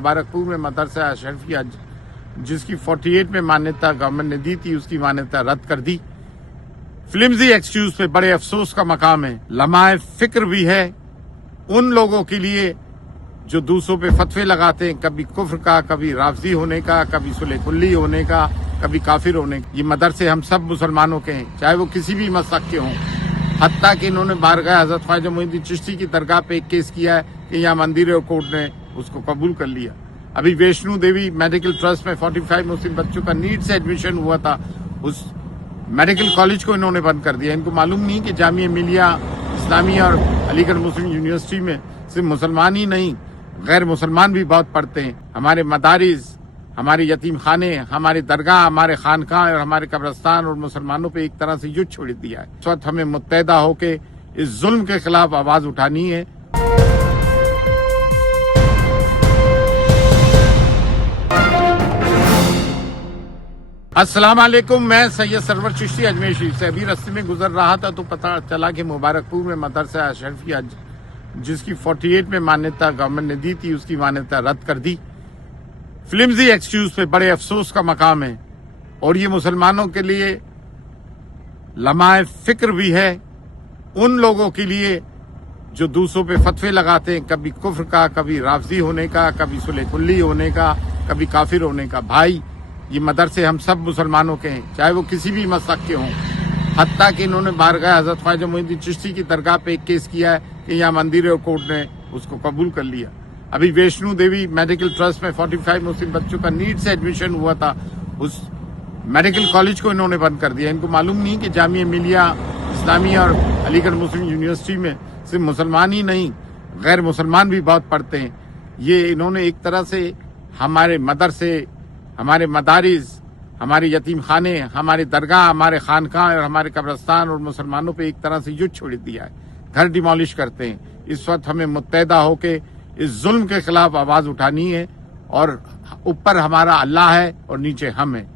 मुबारकपुर में मदरसा अशरफिया जिसकी 48 में मान्यता गवर्नमेंट ने दी थी, उसकी मान्यता रद्द कर दी। फ्लिमजी एक्सक्यूज पे बड़े अफसोस का मकाम है। लम्हाए फिक्र भी है उन लोगों के लिए जो दूसरों पे फतवे लगाते हैं, कभी कुफ्र का, कभी राफजी होने का, कभी सुलह कुल्ली होने का, कभी काफिर होने का। ये मदरसे हम सब मुसलमानों के हैं, चाहे वो किसी भी मसलक के हों। हत्ता कि इन्होंने बारगाह हजरत ख्वाजा मोइनुद्दीन चिश्ती की दरगाह पे एक केस किया है कि यहाँ मंदिर और कोर्ट ने उसको कबूल कर लिया। अभी वैष्णो देवी मेडिकल ट्रस्ट में 45 मुस्लिम बच्चों का नीट से एडमिशन हुआ था, उस मेडिकल कॉलेज को इन्होंने बंद कर दिया। इनको मालूम नहीं कि जामिया मिलिया इस्लामिया और अलीगढ़ मुस्लिम यूनिवर्सिटी में सिर्फ मुसलमान ही नहीं, गैर मुसलमान भी बहुत पढ़ते हैं। हमारे मदारिस, हमारे यतीम खाने, हमारे दरगाह, हमारे खानकाह और हमारे कब्रस्तान और मुसलमानों पे एक तरह से युद्ध छोड़ दिया है। इस वक्त हमें मुत्तहदा होकर इस जुल्म के खिलाफ आवाज उठानी है। अस्सलाम वालेकुम, मैं सैयद सरवर चिश्ती अजमेर शरीफ से अभी रास्ते में गुजर रहा था तो पता चला कि मुबारकपुर में मदरसा अशरफिया जिसकी 48 में मान्यता गवर्नमेंट ने दी थी, उसकी मान्यता रद्द कर दी। फ्लिमजी एक्सक्यूज पे बड़े अफसोस का मकाम है और ये मुसलमानों के लिए लम्हाए फिक्र भी है उन लोगों के लिए जो दूसरों पे फतवे लगाते हैं, कभी कुफ्र का, कभी राफजी होने का, कभी सुलह कुल्ली होने का, कभी काफिर होने का। भाई, ये मदरसे हम सब मुसलमानों के हैं, चाहे वो किसी भी मसलक के हों। हत्ता कि इन्होंने बारगाह हजरत ख्वाजा मोइनुद्दीन चिश्ती की दरगाह पे एक केस किया है कि यहाँ मंदिर और कोर्ट ने उसको कबूल कर लिया। अभी वैष्णो देवी मेडिकल ट्रस्ट में 45 मुस्लिम बच्चों का नीट से एडमिशन हुआ था, उस मेडिकल कॉलेज को इन्होंने बंद कर दिया। इनको मालूम नहीं कि जामिया मिलिया इस्लामिया और अलीगढ़ मुस्लिम यूनिवर्सिटी में सिर्फ मुसलमान ही नहीं, गैर मुसलमान भी बहुत पढ़ते हैं। ये इन्होंने एक तरह से हमारे मदरसे, हमारे मदारिस, हमारे यतीम खाने, हमारे दरगाह, हमारे खानकाह और हमारे कब्रस्तान और मुसलमानों पे एक तरह से युद्ध छोड़ दिया है। घर डिमोलिश करते हैं। इस वक्त हमें मुत्तहदा होकर इस जुल्म के खिलाफ आवाज उठानी है और ऊपर हमारा अल्लाह है और नीचे हम हैं।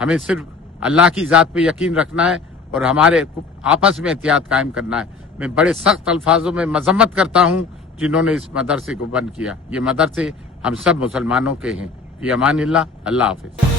हमें सिर्फ अल्लाह की जात पे यकीन रखना है और हमारे आपस में एहतियात कायम करना है। मैं बड़े सख्त अल्फाजों में मजम्मत करता हूँ जिन्होंने इस मदरसे को बंद किया। ये मदरसे हम सब मुसलमानों के हैं। फी अमानिल्लाह, अल्लाह हाफिज।